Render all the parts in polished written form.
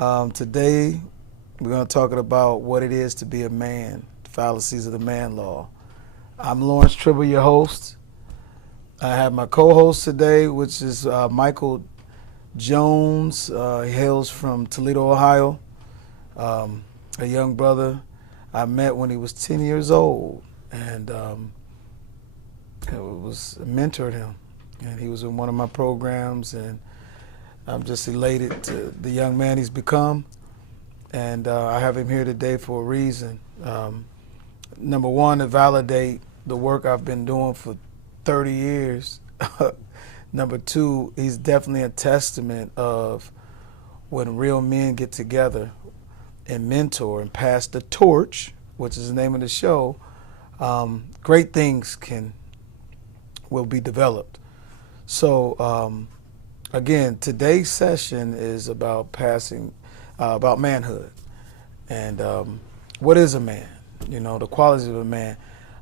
Today, we're going to talk about what it is to be a man, the fallacies of the man law. I'm Lawrence Tribble, your host. I have my co-host today, which is Michael Jones. He hails from Toledo, Ohio. A young brother I met when he was 10 years old, and mentored him. And he was in one of my programs, and I'm just elated to the young man he's become. And I have him here today for a reason. Number one, to validate the work I've been doing for 30 years. Number two, he's definitely a testament of when real men get together and mentor and pass the torch, which is the name of the show, great things will be developed. So again, today's session is about about manhood and what is a man, the qualities of a man.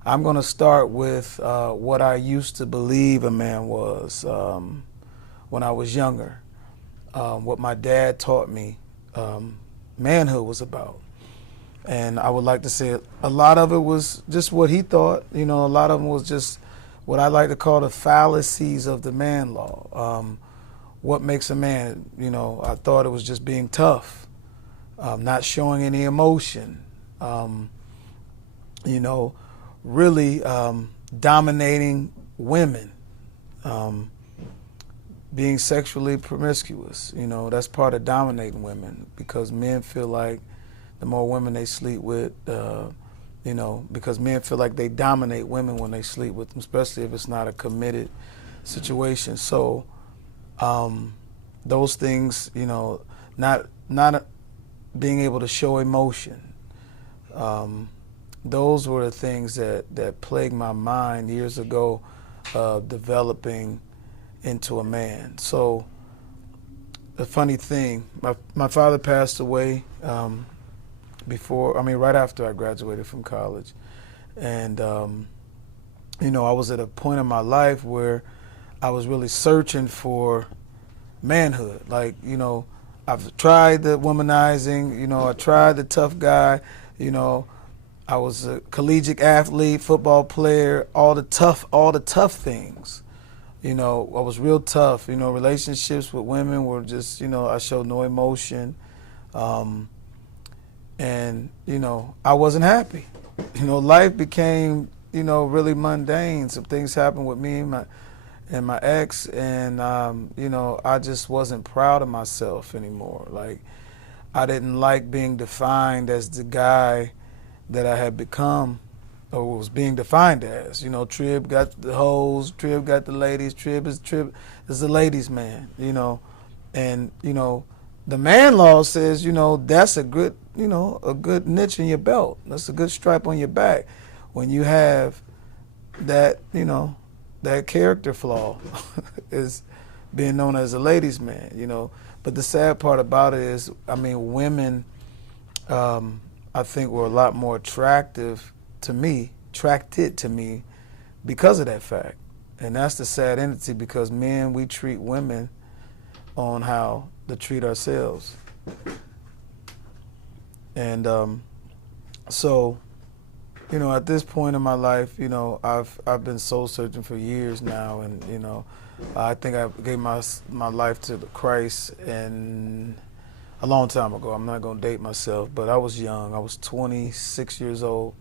I'm going to start with what I used to believe a man was when I was younger, what my dad taught me manhood was about. And I would like to say a lot of it was just what he thought. A lot of them was just what I like to call the fallacies of the man law. What makes a man? I thought it was just being tough, not showing any emotion, really dominating women, being sexually promiscuous. That's part of dominating women, because men feel like the more women they sleep with, because men feel like they dominate women when they sleep with them, especially if it's not a committed situation. So those things, not being able to show emotion, those were the things that plagued my mind years ago, developing into a man. So the funny thing, my father passed away right after I graduated from college. And, I was at a point in my life where I was really searching for manhood. Like, I've tried the womanizing, I tried the tough guy, I was a collegiate athlete, football player, all the tough things. I was real tough. Relationships with women were just, I showed no emotion. And, I wasn't happy. Life became, really mundane. Some things happened with me and my ex, and, I just wasn't proud of myself anymore. Like, I didn't like being defined as the guy that I had become, or was being defined as. Trib got the hoes, Trib got the ladies, Trib is the ladies' man, and, the man law says, that's a good niche in your belt. That's a good stripe on your back. When you have that, that character flaw is being known as a ladies' man, But the sad part about it is, women, I think, were a lot more attracted to me because of that fact. And that's the sad entity, because men, we treat women on how to treat ourselves. And so, at this point in my life, I've been soul searching for years now, and I think I gave my life to Christ and a long time ago. I'm not going to date myself, but I was young. I was 26 years old,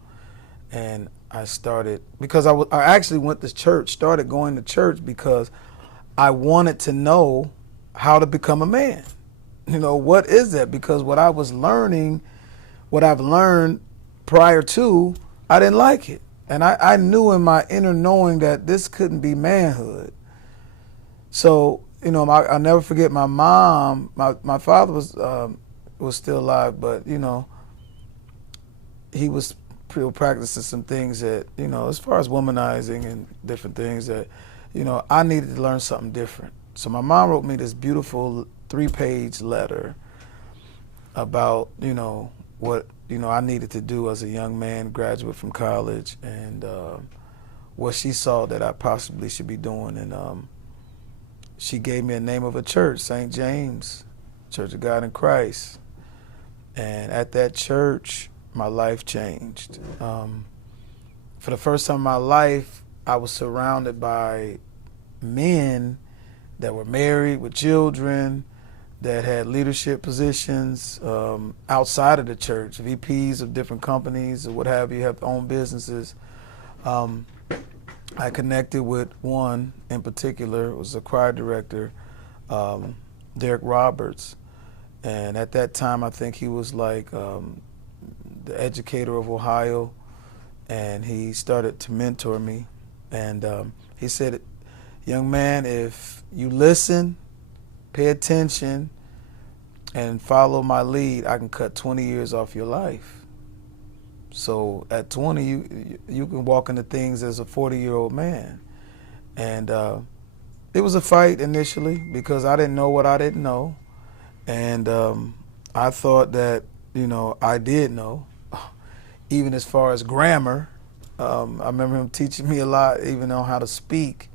and I started, because I actually went to church, started going to church because I wanted to know how to become a man. What is that? Because what I've learned prior to, I didn't like it. And I knew in my inner knowing that this couldn't be manhood. So, I'll never forget my mom. My father was still alive, but, he was practicing some things that, as far as womanizing and different things that, I needed to learn something different. So my mom wrote me this beautiful 3-page letter about, what, I needed to do as a young man, graduate from college, and what she saw that I possibly should be doing. And she gave me a name of a church, St. James, Church of God in Christ. And at that church, my life changed. For the first time in my life, I was surrounded by men that were married with children, that had leadership positions outside of the church, VPs of different companies or what have you, have own businesses. I connected with one in particular, was a choir director, Derek Roberts. And at that time, I think he was like the educator of Ohio, and he started to mentor me. And he said, young man, if you listen, pay attention, and follow my lead, I can cut 20 years off your life. So at 20, you can walk into things as a 40-year-old man. And it was a fight initially because I didn't know what I didn't know. And I thought that, I did know, even as far as grammar. I remember him teaching me a lot, even on how to speak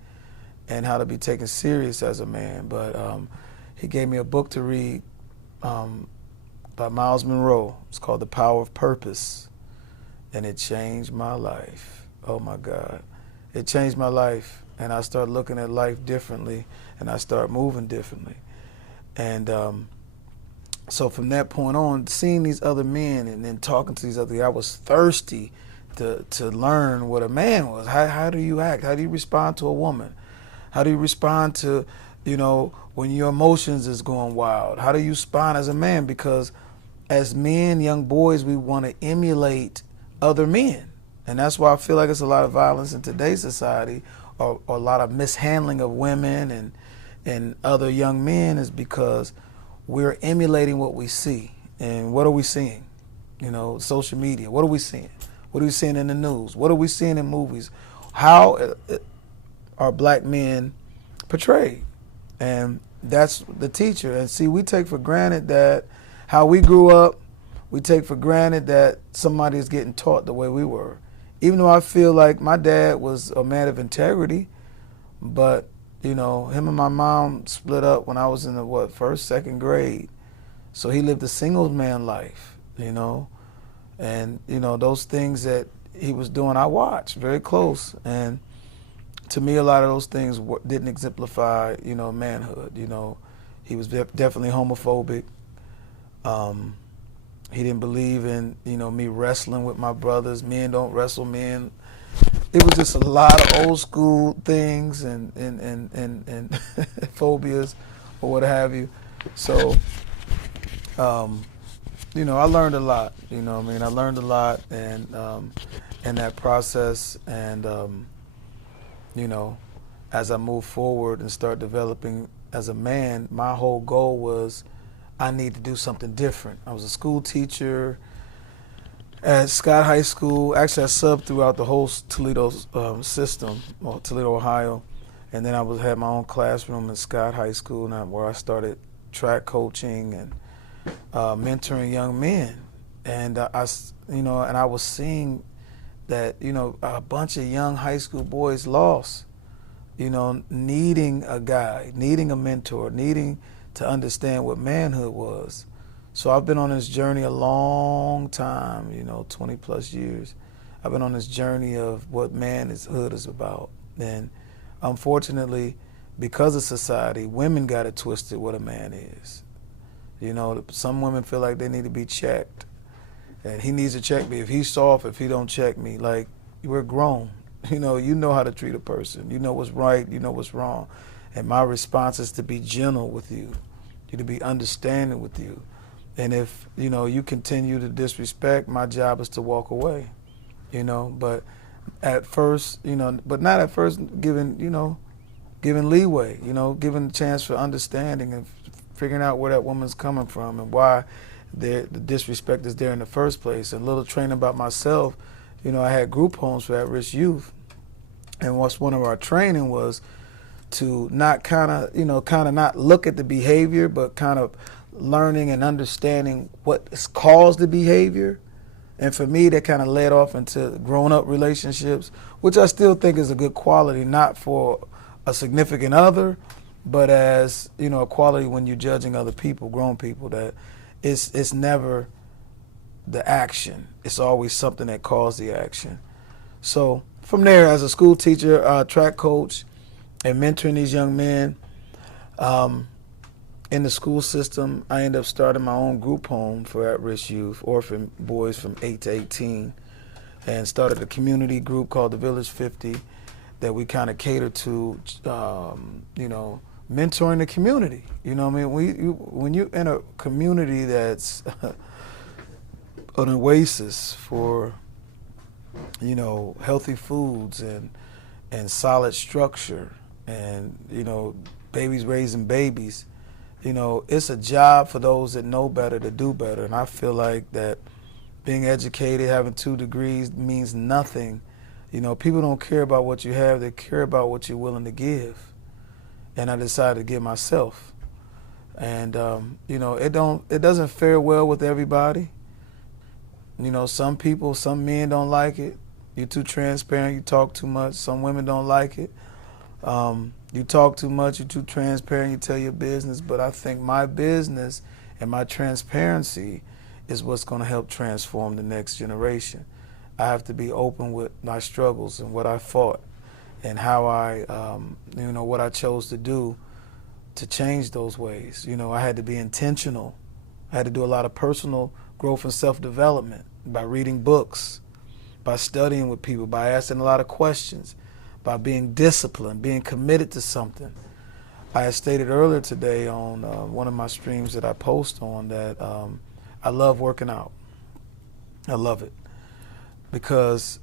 and how to be taken serious as a man. But he gave me a book to read by Miles Monroe. It's called The Power of Purpose. And it changed my life. Oh my God. It changed my life. And I started looking at life differently, and I started moving differently. And so from that point on, seeing these other men and then talking to these other guys, I was thirsty to learn what a man was. How do you act? How do you respond to a woman? How do you respond to, when your emotions is going wild? How do you respond as a man? Because as men, young boys, we want to emulate other men. And that's why I feel like it's a lot of violence in today's society, or a lot of mishandling of women and other young men, is because we're emulating what we see. And what are we seeing? Social media. What are we seeing? What are we seeing in the news? What are we seeing in movies? How are black men portrayed? And that's the teacher. And see, we take for granted that how we grew up, we take for granted that somebody is getting taught the way we were. Even though I feel like my dad was a man of integrity, but him and my mom split up when I was in the first, second grade. So he lived a single man life, and those things that he was doing, I watched very close. And to me, a lot of those things didn't exemplify, manhood. He was definitely homophobic. He didn't believe in, me wrestling with my brothers. Men don't wrestle men. It was just a lot of old school things and phobias or what have you. So, I learned a lot. I learned a lot, and in that process, and as I move forward and start developing as a man, my whole goal was I need to do something different. I was a school teacher at Scott High School. Actually, I subbed throughout the whole Toledo system, Toledo, Ohio. And then I had my own classroom at Scott High School, where I started track coaching and mentoring young men. And I was seeing that, a bunch of young high school boys lost, needing a guide, needing a mentor, needing to understand what manhood was. So I've been on this journey a long time, 20 plus years. I've been on this journey of what manhood is about. And unfortunately, because of society, women got it twisted what a man is. Some women feel like they need to be checked. And he needs to check me. If he's soft, if he don't check me, like, we're grown. You know how to treat a person. You know what's right, you know what's wrong. And my response is to be gentle with you, to be understanding with you. And if, you continue to disrespect, my job is to walk away, But at first, but not at first giving leeway, giving a chance for understanding and figuring out where that woman's coming from and why the disrespect is there in the first place. And a little training about myself, I had group homes for at-risk youth. And one of our training was to not kind of not look at the behavior, but kind of learning and understanding what has caused the behavior. And for me, that kind of led off into grown-up relationships, which I still think is a good quality, not for a significant other, but as, a quality when you're judging other people, grown people, that it's never the action. It's always something that caused the action. So from there, as a school teacher, track coach, and mentoring these young men in the school system, I ended up starting my own group home for at-risk youth, orphan boys from 8 to 18, and started a community group called the Village 50 that we kind of cater to, mentoring the community. You know what I mean? When you're in a community that's an oasis for, healthy foods and solid structure and, babies raising babies, it's a job for those that know better to do better. And I feel like that being educated, having 2 degrees means nothing. People don't care about what you have, they care about what you're willing to give. And I decided to give myself. And, it doesn't fare well with everybody. Some people, some men don't like it. You're too transparent, you talk too much. Some women don't like it. You talk too much, you're too transparent, you tell your business. But I think my business and my transparency is what's going to help transform the next generation. I have to be open with my struggles and what I fought and how I, what I chose to do to change those ways. I had to be intentional. I had to do a lot of personal growth and self-development by reading books, by studying with people, by asking a lot of questions, by being disciplined, being committed to something. I had stated earlier today on one of my streams that I post on that I love working out. I love it because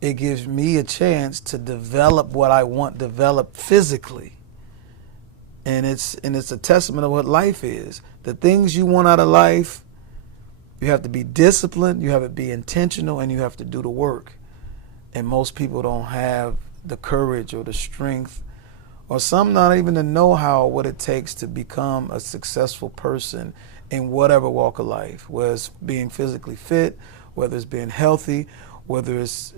it gives me a chance to develop what I want developed physically. And it's a testament of what life is. The things you want out of life, you have to be disciplined, you have to be intentional, and you have to do the work. And most people don't have the courage or the strength, or some not even the know-how what it takes to become a successful person in whatever walk of life, whether it's being physically fit, whether it's being healthy, whether it's,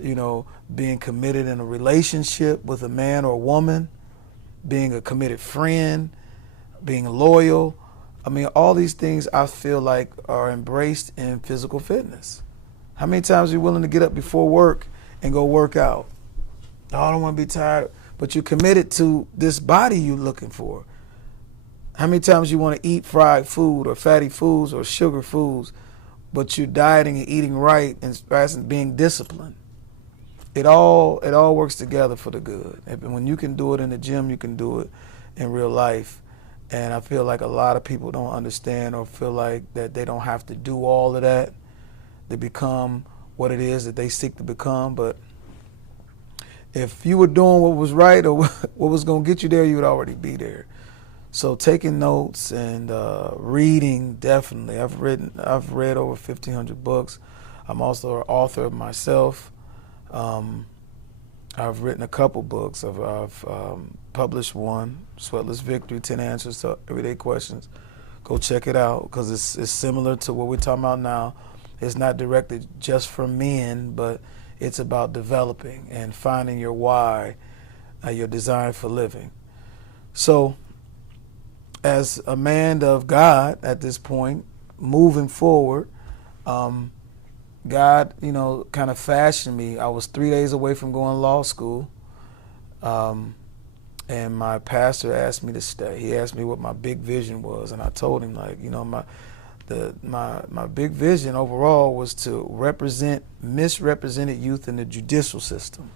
being committed in a relationship with a man or a woman, being a committed friend, being loyal. I mean, all these things I feel like are embraced in physical fitness. How many times are you willing to get up before work and go work out? Oh, I don't want to be tired, but you're committed to this body you're looking for. How many times you want to eat fried food or fatty foods or sugar foods, but you're dieting and eating right and being disciplined? It all works together for the good. And when you can do it in the gym, you can do it in real life. And I feel like a lot of people don't understand or feel like that they don't have to do all of that to become what it is that they seek to become. But if you were doing what was right or what was going to get you there, you would already be there. So taking notes and reading, definitely. I've read over 1,500 books. I'm also an author myself. I've written a couple books. I've published one, Sweatless Victory, 10 Answers to Everyday Questions. Go check it out because it's similar to what we're talking about now. It's not directed just for men, but it's about developing and finding your why, your design for living. So as a man of God at this point, moving forward, God, kind of fashioned me. I was 3 days away from going to law school, and my pastor asked me to stay. He asked me what my big vision was, and I told him, my big vision overall was to represent misrepresented youth in the judicial system,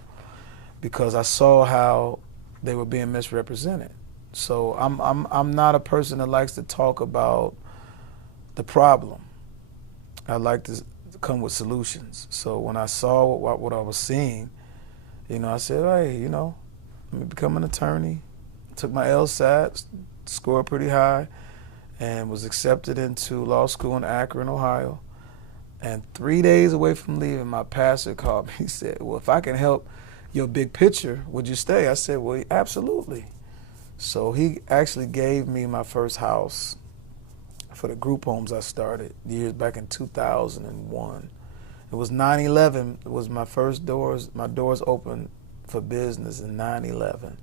because I saw how they were being misrepresented. So I'm not a person that likes to talk about the problem. I like to come with solutions. So when I saw what I was seeing, I said, hey, let me become an attorney. Took my LSAT, scored pretty high, and was accepted into law school in Akron, Ohio. And 3 days away from leaving, my pastor called me. He said, well, if I can help your big picture, would you stay? I said, well, absolutely. So he actually gave me my first house for the group homes I started years back in 2001. It was 9/11. It was my first doors. My doors opened for business in 9/11.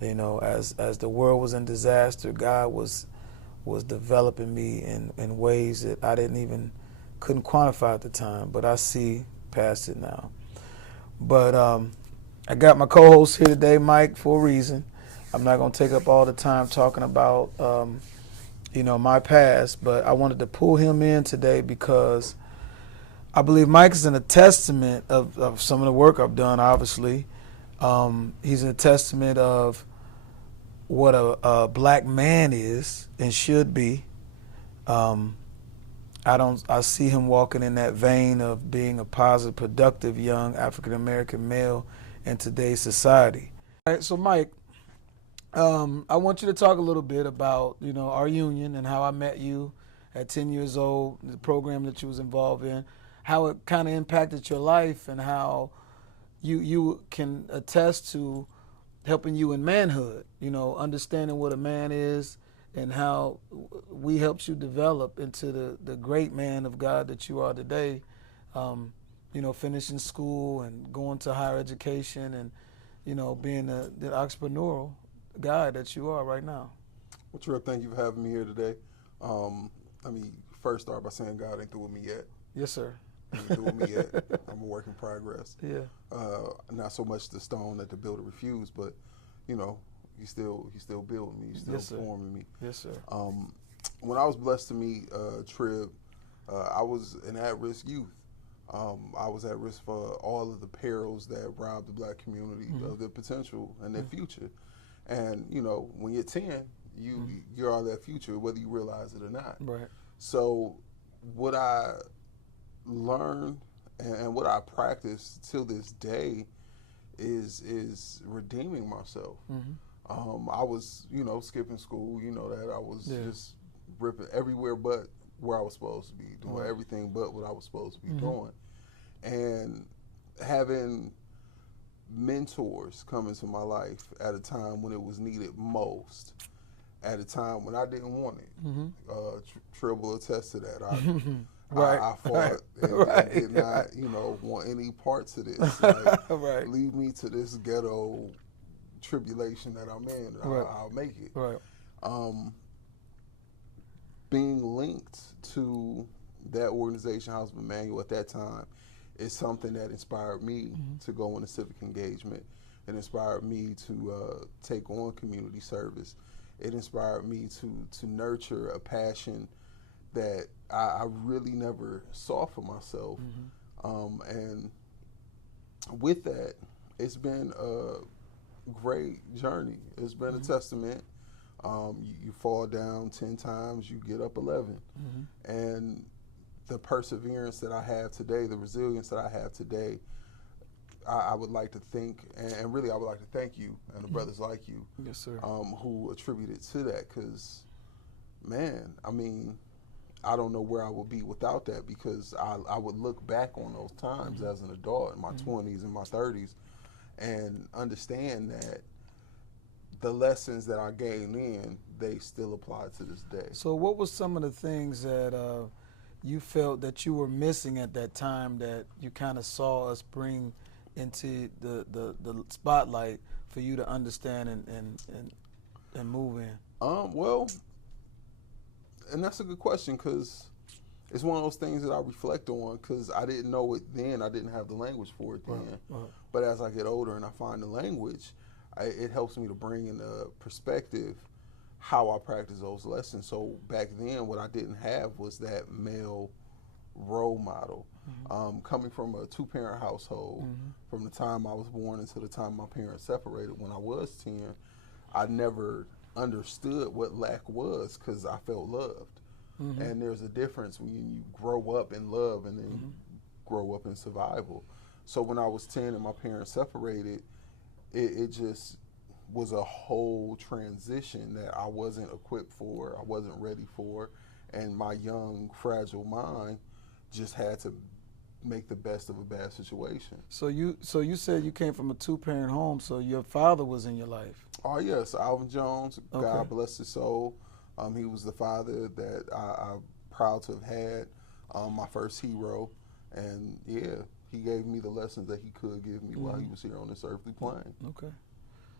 As the world was in disaster, God was developing me in ways that I didn't even couldn't quantify at the time, but I see past it now. But I got my co-host here today, Mike, for a reason. I'm not going to take up all the time talking about, my past, but I wanted to pull him in today because I believe Mike is a testament of some of the work I've done, obviously. He's a testament of what a black man is and should be. I see him walking in that vein of being a positive, productive young African-American male in today's society. All right, so Mike, I want you to talk a little bit about, our union and how I met you at 10 years old, the program that you was involved in, how it kind of impacted your life and how you can attest to helping you in manhood, understanding what a man is and how we helped you develop into the great man of God that you are today, finishing school and going to higher education and, being the entrepreneurial guy that you are right now. Well, Trip, thank you for having me here today. Let me first start by saying God ain't through with me yet. Yes, sir. He ain't through with me yet. I'm a work in progress. Yeah. Not so much the stone that the builder refused, but, he's still building me. He's still forming me. Yes, sir. When I was blessed to meet Trib, I was an at-risk youth. I was at risk for all of the perils that rob the black community of their potential and their future. And, when you're 10, you're all that future, whether you realize it or not. Right. So what I learned and what I practice till this day is redeeming myself. I was, skipping school, that I was just ripping everywhere but where I was supposed to be, doing everything but what I was supposed to be doing. And having mentors come into my life at a time when it was needed most, at a time when I didn't want it. Trill will attest to that. I fought and did not, want any parts of this. Like, leave me to this ghetto tribulation that I'm in. I'll make it. Right. Being linked to that organization, House of Emmanuel, at that time, is something that inspired me to go into civic engagement. It inspired me to take on community service. It inspired me to nurture a passion that I really never saw for myself. And with that, it's been a great journey. It's been a testament. You fall down 10 times, you get up 11. And the perseverance that I have today, the resilience that I have today, I would like to think, and really I would like to thank you and the brothers like you, yes, sir, who attributed to that. Because, man, I mean, I don't know where I would be without that, because I would look back on those times as an adult in my 20s and my 30s and understand that the lessons that I gained in, they still apply to this day. So what was some of the things that you felt that you were missing at that time that you kind of saw us bring into the spotlight for you to understand and move in? Well, and that's a good question, because it's one of those things that I reflect on, because I didn't know it then. I didn't have the language for it then. But as I get older and I find the language, it helps me to bring in a perspective how I practice those lessons. So back then, what I didn't have was that male role model. Coming from a two-parent household, from the time I was born until the time my parents separated when I was 10, I never understood what lack was, because I felt loved. And there's a difference when you grow up in love and then you grow up in survival. So when I was 10 and my parents separated, it just was a whole transition that I wasn't equipped for, I wasn't ready for, and my young, fragile mind just had to make the best of a bad situation. So you said you came from a two-parent home, so your father was in your life. Oh yes, Alvin Jones, God bless his soul. He was the father that I'm proud to have had, my first hero, and yeah, he gave me the lessons that he could give me while he was here on this earthly plane. Okay.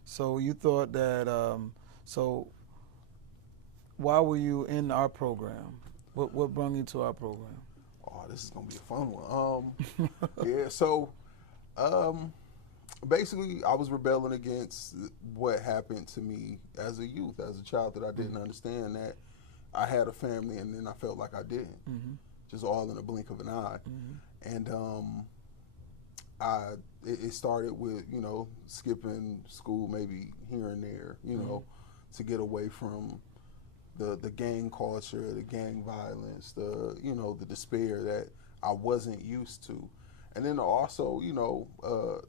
So you thought that, so why were you in our program? What brought you to our program? Oh, this is gonna be a fun one. Yeah. So, basically, I was rebelling against what happened to me as a youth, as a child, that I didn't understand that I had a family, and then I felt like I didn't, just all in a blink of an eye. And it started with, you know, skipping school maybe here and there, you know, to get away from the gang culture, the gang violence, you know, the despair that I wasn't used to. And then also, you know,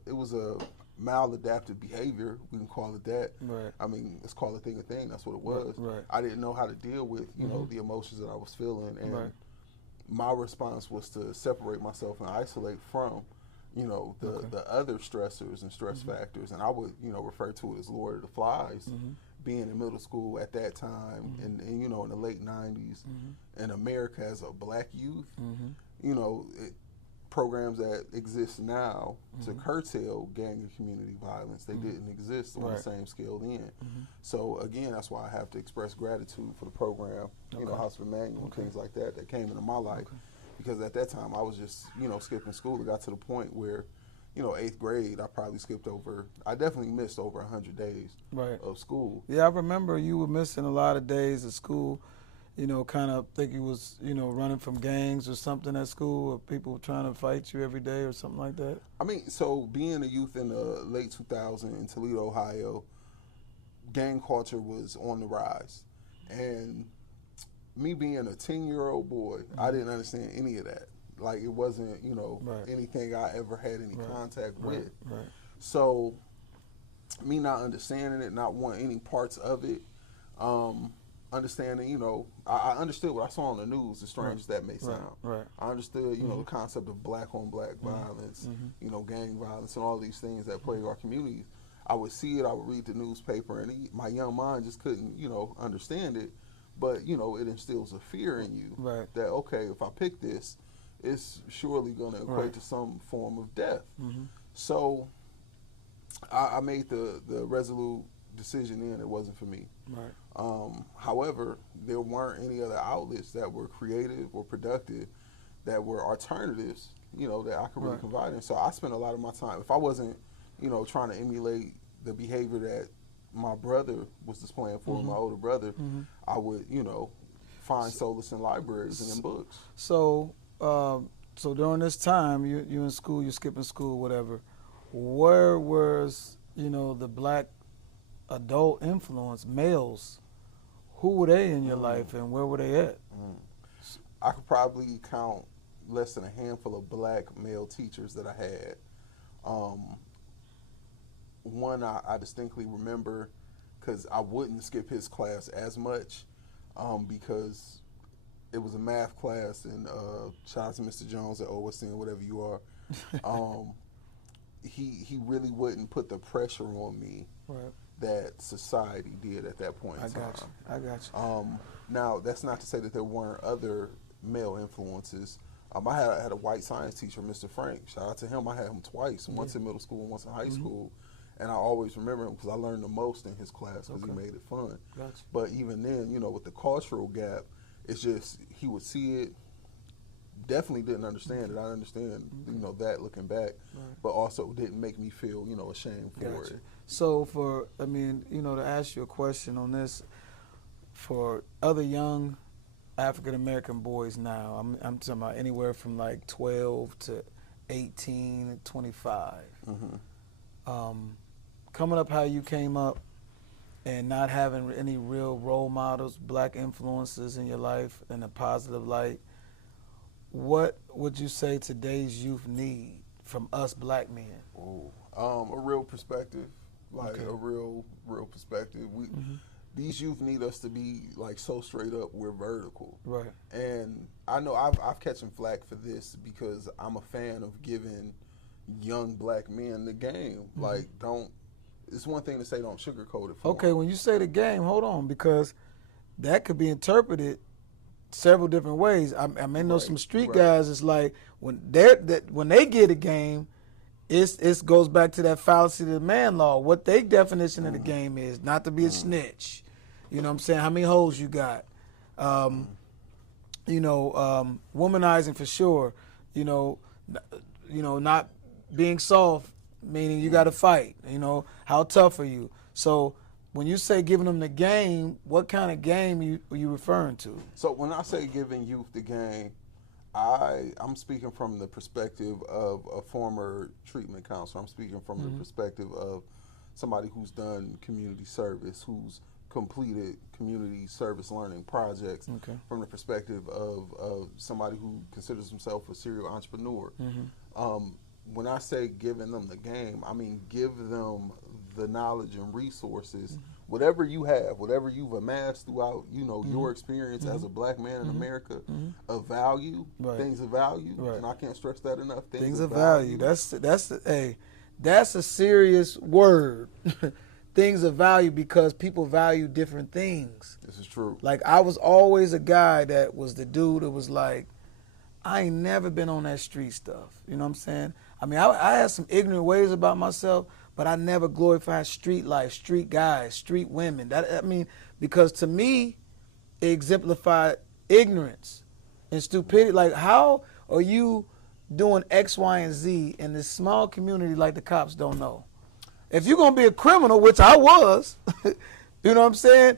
it was a maladaptive behavior, we can call it that. Right. I mean, let's call a thing a thing. That's what it was. Right. I didn't know how to deal with, you know, the emotions that I was feeling, and my response was to separate myself and isolate from, you know, the other stressors and stress factors. And I would, you know, refer to it as Lord of the Flies. Being in middle school at that time, and you know, in the late 90s, in America as a black youth, you know, programs that exist now to curtail gang and community violence, they didn't exist on the same scale then. So again, that's why I have to express gratitude for the program, you know, House of Emmanuel and things like that that came into my life, because at that time I was just, you know, skipping school. It got to the point where, you know, 8th grade, I probably I definitely missed over 100 days of school. Yeah, I remember you were missing a lot of days of school, you know, kind of think you was, you know, running from gangs or something at school, or people trying to fight you every day or something like that. I mean, so being a youth in the late 2000s in Toledo, Ohio, gang culture was on the rise. And me being a 10-year-old boy, I didn't understand any of that. Like, it wasn't, you know, anything I ever had any contact with. So, me not understanding it, not wanting any parts of it, understanding, you know, I understood what I saw on the news, as strange as that may sound. I understood, you know, the concept of black-on-black violence, you know, gang violence, and all these things that plague our communities. I would see it, I would read the newspaper, and my young mind just couldn't, you know, understand it. But, you know, it instills a fear in you that, okay, if I pick this, it's surely going to equate to some form of death. So I made the resolute decision then it wasn't for me. However, there weren't any other outlets that were creative or productive that were alternatives, you know, that I could really provide. And so I spent a lot of my time, if I wasn't, you know, trying to emulate the behavior that my brother was displaying for my older brother, I would, you know, find solace in libraries and in books. So so during this time, you in school, you skipping school, whatever, where was, you know, the black adult influence, males, who were they in your life, and where were they at? I could probably count less than a handful of black male teachers that I had. One I distinctly remember, because I wouldn't skip his class as much, because it was a math class, and shout out to Mr. Jones at OSN, whatever you are. He really wouldn't put the pressure on me that society did at that point in time. I got you. Now, that's not to say that there weren't other male influences. I had a white science teacher, Mr. Frank. Shout out to him. I had him twice, once in middle school and once in high school. And I always remember him because I learned the most in his class because he made it fun. But even then, you know, with the cultural gap, it's just he would see it, definitely didn't understand it. I understand, you know, that looking back, but also didn't make me feel, you know, ashamed for it. So I mean, you know, to ask you a question on this, for other young African-American boys now, I'm talking about anywhere from like 12 to 18, 25. Coming up how you came up and not having any real role models, black influences in your life in a positive light, what would you say today's youth need from us black men? A real perspective, like a real perspective. These youth need us to be like so straight up, we're vertical. And I know I've catching flack for this because I'm a fan of giving young black men the game. Like, it's one thing to say don't sugarcoat it for them. When you say the game, hold on, because that could be interpreted several different ways. I know some street guys, it's like when they get a game, it goes back to that fallacy of the man law. What their definition of the game is not to be a snitch. You know what I'm saying? How many hoes you got? womanizing for sure. You know, not being soft, meaning you got to fight. How tough are you? So when you say giving them the game, what kind of game are you referring to? So when I say giving youth the game, I'm speaking from the perspective of a former treatment counselor. I'm speaking from the perspective of somebody who's done community service, who's completed community service learning projects, from the perspective of somebody who considers himself a serial entrepreneur. When I say giving them the game, I mean give them the knowledge and resources, whatever you have, whatever you've amassed throughout, your experience as a black man in America, of value, things of value, and I can't stress that enough. Things of value. That's a serious word. Things of value, because people value different things. This is true. Like, I was always a guy that was the dude that was like, I ain't never been on that street stuff. You know what I'm saying? I mean, I had some ignorant ways about myself, but I never glorified street life, street guys, street women. Because to me, it exemplified ignorance and stupidity. Like, how are you doing X, Y, and Z in this small community like the cops don't know? If you're going to be a criminal, which I was, you know what I'm saying?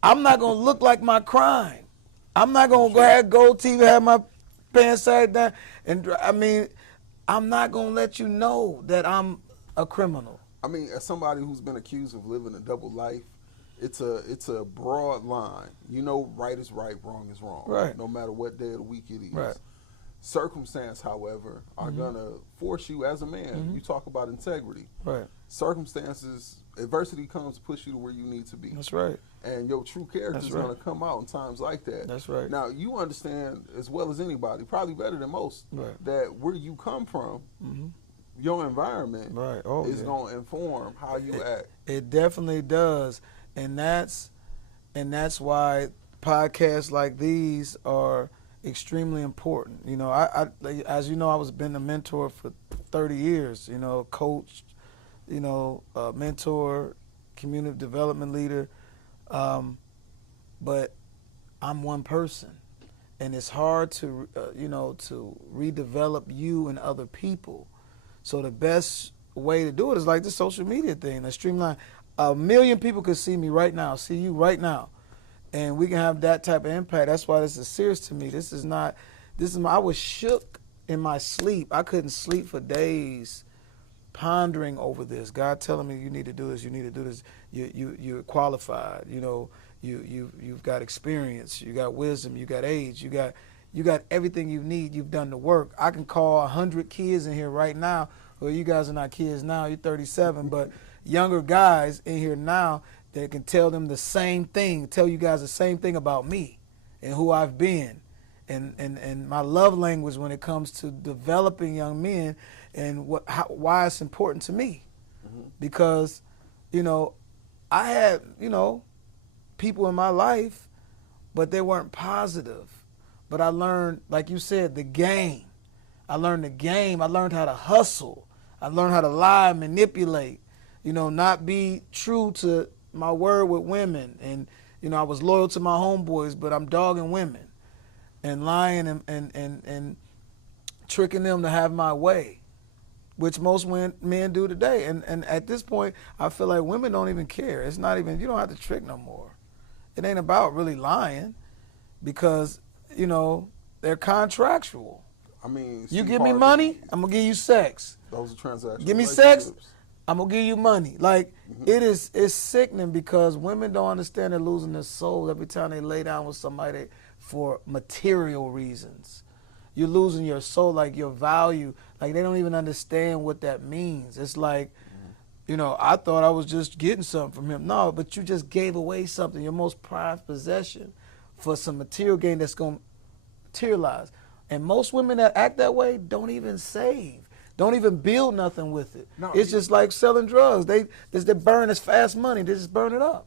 I'm not going to look like my crime. I'm not going to go have gold teeth, have my pants side down. I'm not going to let you know that I'm a criminal. I mean, as somebody who's been accused of living a double life, it's a broad line. Right is right, wrong is wrong. Right. No matter what day of the week it is. Right. Circumstance, however, are gonna force you as a man. You talk about integrity. Right. Circumstances, adversity comes to push you to where you need to be. That's right. And your true character is gonna come out in times like that. That's right. Now, you understand as well as anybody, probably better than most, that where you come from, your environment is gonna inform how you act. It definitely does, and that's why podcasts like these are extremely important. I as you know, I was been a mentor for 30 years. Coach, mentor, community development leader, but I'm one person, and it's hard to to redevelop you and other people. So the best way to do it is like the social media thing, the streamline. 1 million people could see me right now, see you right now, and we can have that type of impact. That's why this is serious to me. I was shook in my sleep. I couldn't sleep for days pondering over this. God telling me, you need to do this, you need to do this. You're qualified, you've got experience, you got wisdom, you got age, you got everything you need. You've done the work. I can call 100 kids in here right now. Well, you guys are not kids now, you're 37, but younger guys in here now that can tell them the same thing, tell you guys the same thing about me and who I've been, and my love language when it comes to developing young men, and why it's important to me. Because, I had, people in my life, but they weren't positive. But I learned, like you said, the game. I learned the game. I learned how to hustle. I learned how to lie, manipulate, not be true to my word with women. And, I was loyal to my homeboys, but I'm dogging women and lying and tricking them to have my way, which most men do today. And at this point, I feel like women don't even care. It's not even, you don't have to trick no more. It ain't about really lying, because, they're contractual. I mean, you give me money, I'm going to give you sex. Those are transactions. Give me sex, I'm going to give you money. Like, it's sickening, because women don't understand they're losing their soul every time they lay down with somebody for material reasons. You're losing your soul, like your value. Like, they don't even understand what that means. It's like, I thought I was just getting something from him. No, but you just gave away something, your most prized possession, for some material gain that's going to materialize. And most women that act that way don't even save, don't even build nothing with it. No, it's just like selling drugs. They burn as fast money. They just burn it up.